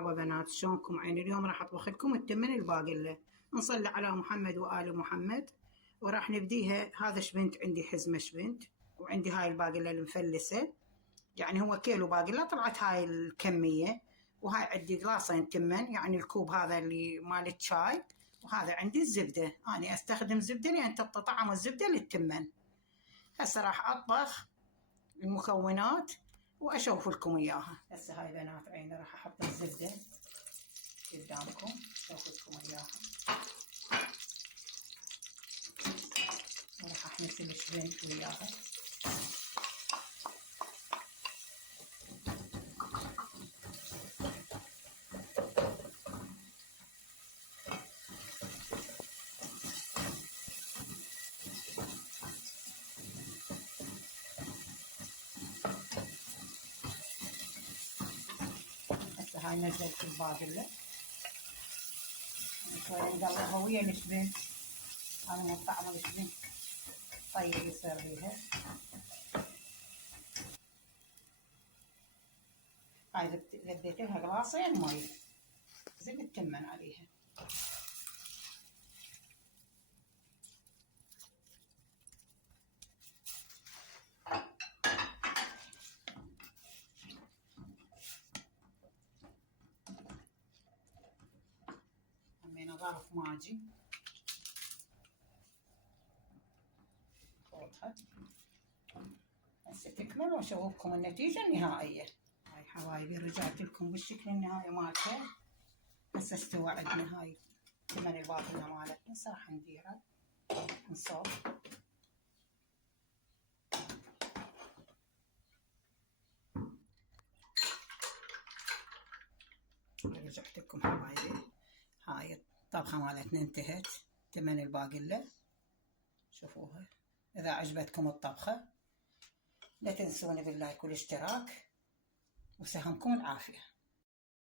مرحبا بنات، شلونكم؟ عيني اليوم راح اطبخ لكم التمن الباقلة. نصلي على محمد وآل محمد. وراح نبديها. هذا شبنت عندي، حزمة شبنت، وعندي هاي الباقلة المفلسة، يعني هو كيلو باقلة طلعت هاي الكمية. وهاي عندي قلاصين تمن، يعني الكوب هذا اللي مال الشاي. وهذا عندي الزبدة، أنا أستخدم زبدة لأن تبطى طعم الزبدة للتمن. هسه راح أطبخ المكونات وأشوف لكم إياها. هسه هاي بنات عيني راح أحط الزبدة قدامكم أشوف لكم إياها، وراح أحمس الشبنت وياها. هسه هاي نزلت الباقلة شوية نقلبها ويا الشبنت. هاي من طعم الشبنت طيب يصير بيها. هاي رديت لها قلاصين مي، زين التمن عليها. همين ظرف ماجي فوتها. هسه تكمل واشوفكم النتيجة النهائية. هاي حبايبي رجعت لكم بالشكل النهائي مالتها. هسه استوى عندنا هاي التمن الباقلة مالتنا. هسه راح نديرها نصب. رجعت لكم حبايبي، هاي الطبخة مالتنا انتهت. تمن الباقلة شوفوها. إذا عجبتكم الطبخة لا تنسوني باللايك والاشتراك، وسهمكم العافية.